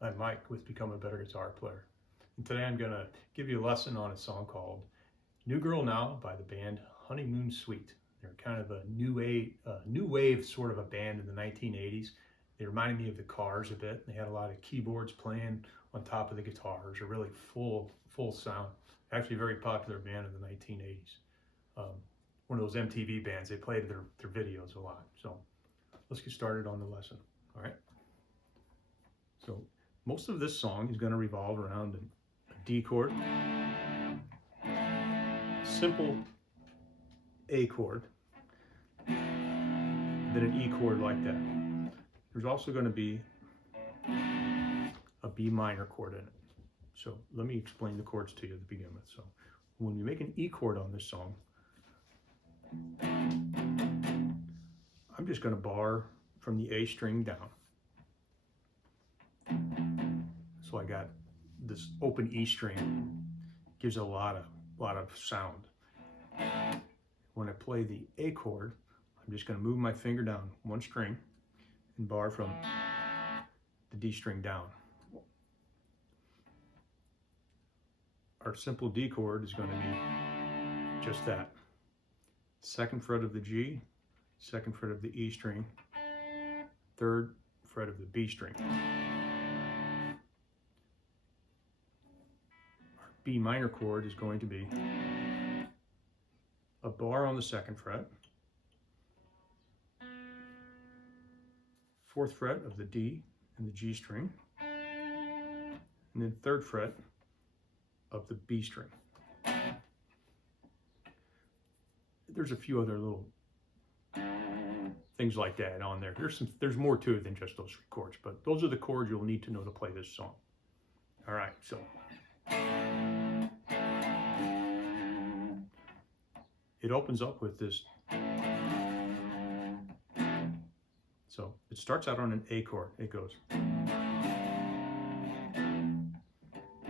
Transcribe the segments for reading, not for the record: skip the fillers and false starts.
I'm Mike with Become a Better Guitar Player. And today I'm going to give you a lesson on a song called New Girl Now by the band Honeymoon Suite. They're kind of a new wave sort of a band in the 1980s. They reminded me of the Cars a bit. They had a lot of keyboards playing on top of the guitars, a really full sound. Actually a very popular band in the 1980s. One of those MTV bands, they played their videos a lot. So let's get started on the lesson, all right? So most of this song is going to revolve around a D chord, simple A chord, then an E chord like that. There's also going to be a B minor chord in it. So let me explain the chords to you to begin with. So when you make an E chord on this song, I'm just going to bar from the A string down. So I got this open E string, gives a lot of sound. When I play the A chord, I'm just going to move my finger down one string and bar from the D string down. Our simple D chord is going to be just that. Second fret of the G, second fret of the E string, third fret of the B string. B minor chord is going to be a bar on the second fret, fourth fret of the D and the G string, and then third fret of the B string. There's a few other little things like that on there. There's more to it than just those three chords, but those are the chords you'll need to know to play this song. All right, so it opens up with this. So it starts out on an A chord. It goes.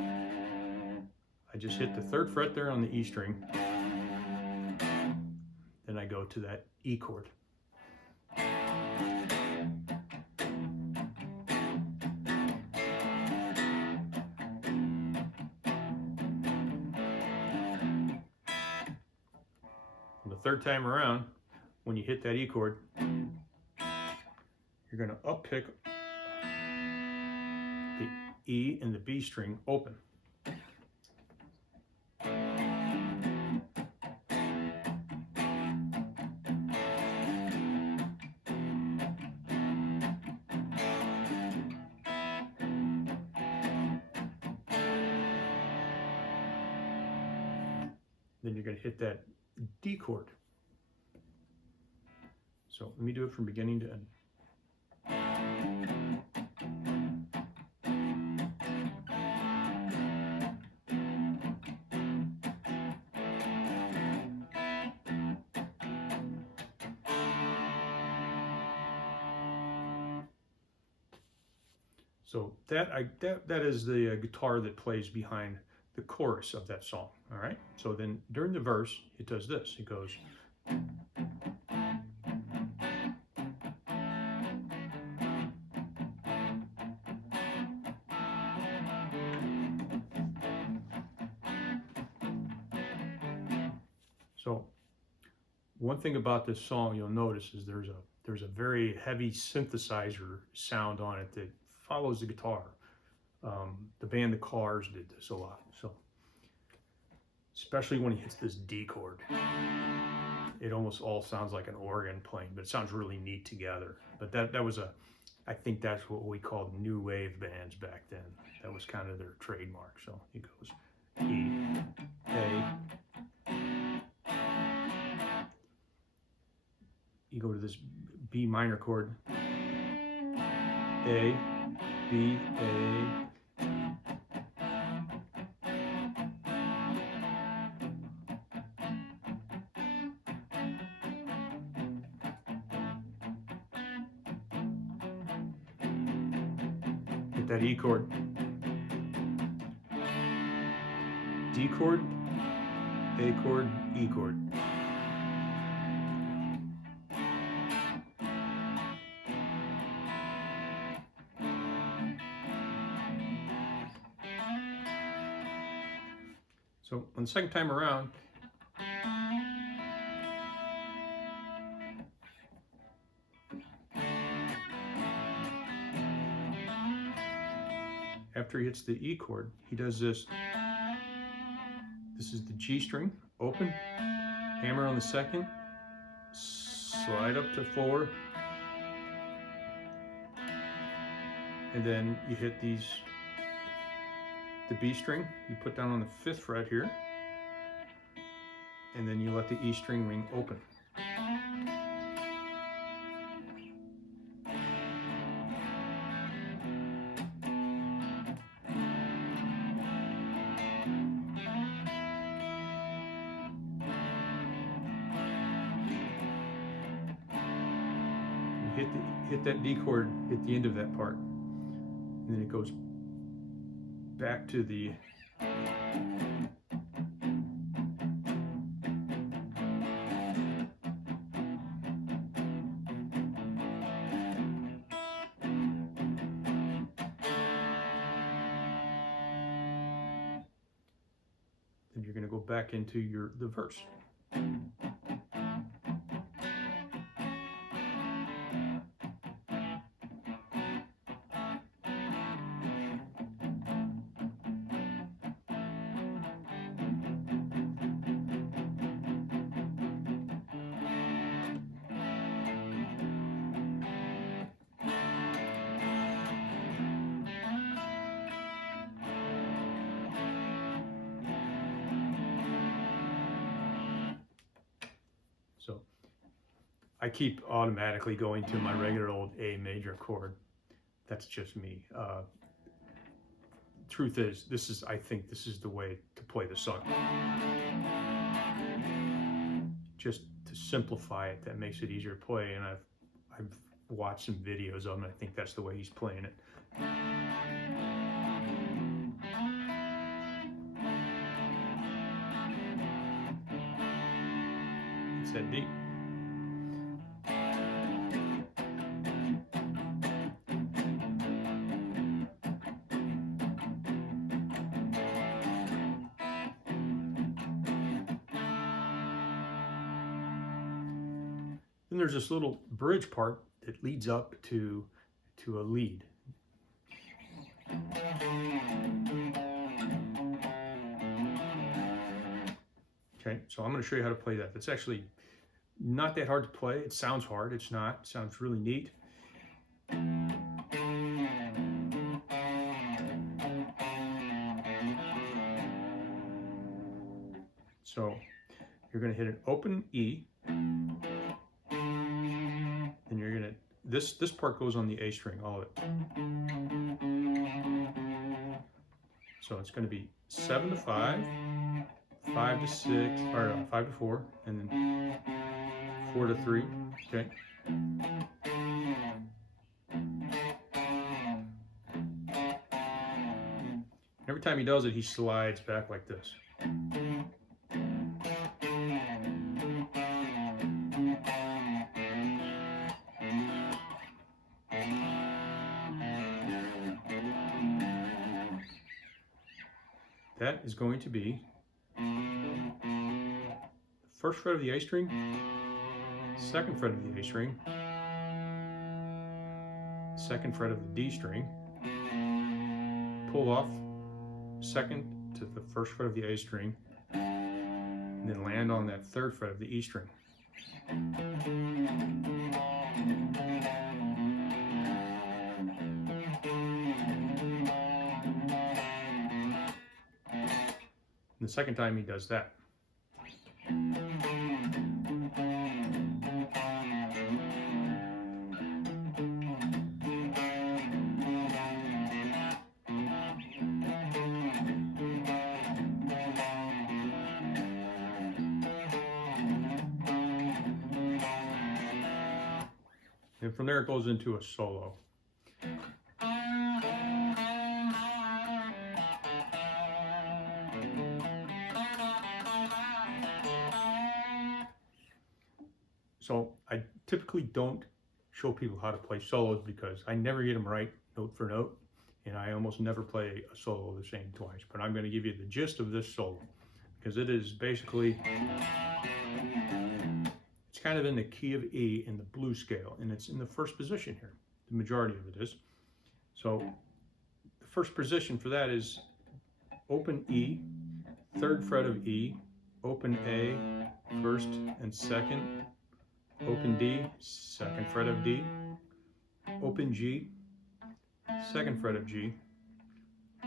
I just hit the third fret there on the E string. Then I go to that E chord. The third time around, when you hit that E chord, you're going to uppick the E and the B string open. Then you're going to hit that D chord. So let me do it from beginning to end. So that is the guitar that plays behind the chorus of that song, all right? So then during the verse, it does this. It goes. So one thing about this song you'll notice is there's a very heavy synthesizer sound on it that follows the guitar. The band The Cars did this a lot. So especially when he hits this D chord, it almost all sounds like an organ playing, but it sounds really neat together. But that was I think that's what we called new wave bands back then. That was kind of their trademark. So it goes E, A. You go to this B minor chord, A, B, A. Hit that E chord, D chord, A chord, E chord. So on the second time around, after he hits the E chord, he does this. This is the G string, open, hammer on the second, slide up to 4, and then you hit the B string, you put down on the 5th fret here, and then you let the E string ring open. Hit that D chord at the end of that part, and then it goes back to the then you're going to go back into the verse. So I keep automatically going to my regular old A major chord. That's just me. Truth is, I think this is the way to play the song. Just to simplify it, that makes it easier to play. And I've watched some videos of him. I think that's the way he's playing it. It's that D. Then there's this little bridge part that leads up to a lead. Okay, so I'm going to show you how to play that. It's actually not that hard to play. It sounds hard. It's not. It sounds really neat. So you're going to hit an open E. And you're gonna, this part goes on the A string, all of it. So it's gonna be 7 to 5, 5 to 6, or 5 to 4, and then 4 to 3, okay? Every time he does it, he slides back like this. That is going to be the first fret of the A string, second fret of the A string, second fret of the D string, pull off second to the first fret of the A string, and then land on that third fret of the E string. The second time he does that. And from there it goes into a solo. So I typically don't show people how to play solos because I never get them right note for note, and I almost never play a solo the same twice. But I'm going to give you the gist of this solo. because it is basically, it's kind of in the key of E in the blues scale, and it's in the first position here. The majority of it is. So the first position for that is open E, 3rd fret of E, open A, 1st and 2nd, open D, 2nd fret of D, open G, 2nd fret of G,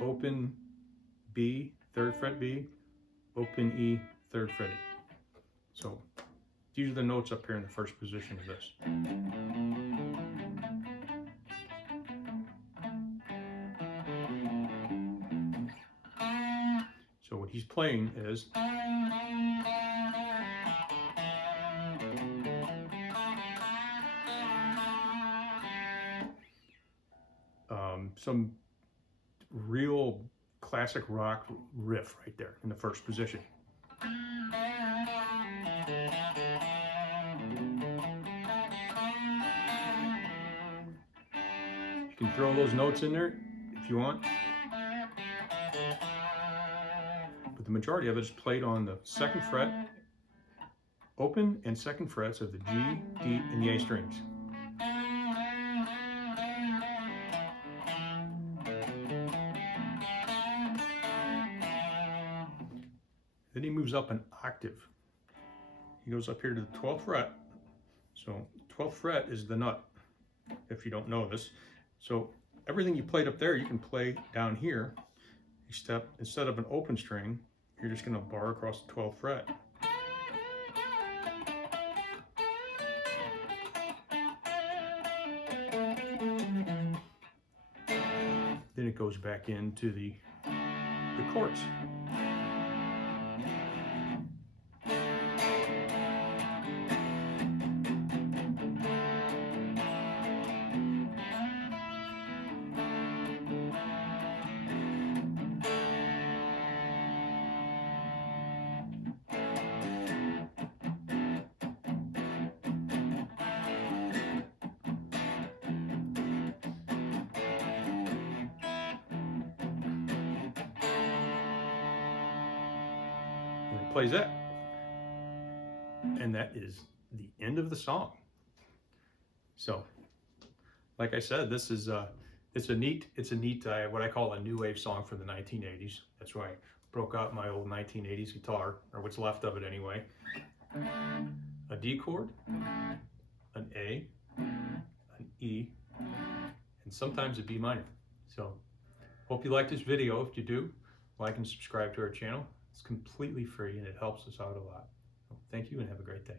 open B, 3rd fret B, open E, 3rd fret E. So these are the notes up here in the first position of this. So what he's playing is some real classic rock riff right there in the first position. You can throw those notes in there if you want, but the majority of it is played on the 2nd fret, open and 2nd frets of the G, D, and the A strings. Then he moves up an octave. He goes up here to the 12th fret. So 12th fret is the nut, if you don't know this. So everything you played up there, you can play down here, except instead of an open string, you're just going to bar across the 12th fret. Then it goes back into the chords. Plays that, and that is the end of the song. So like I said, this is it's a neat what I call a new wave song for the 1980s. That's why I broke out my old 1980s guitar, or what's left of it anyway. A D chord, an A, an E, and sometimes a B minor. So hope you like this video. If you do, like and subscribe to our channel. It's completely free and it helps us out a lot. Thank you and have a great day.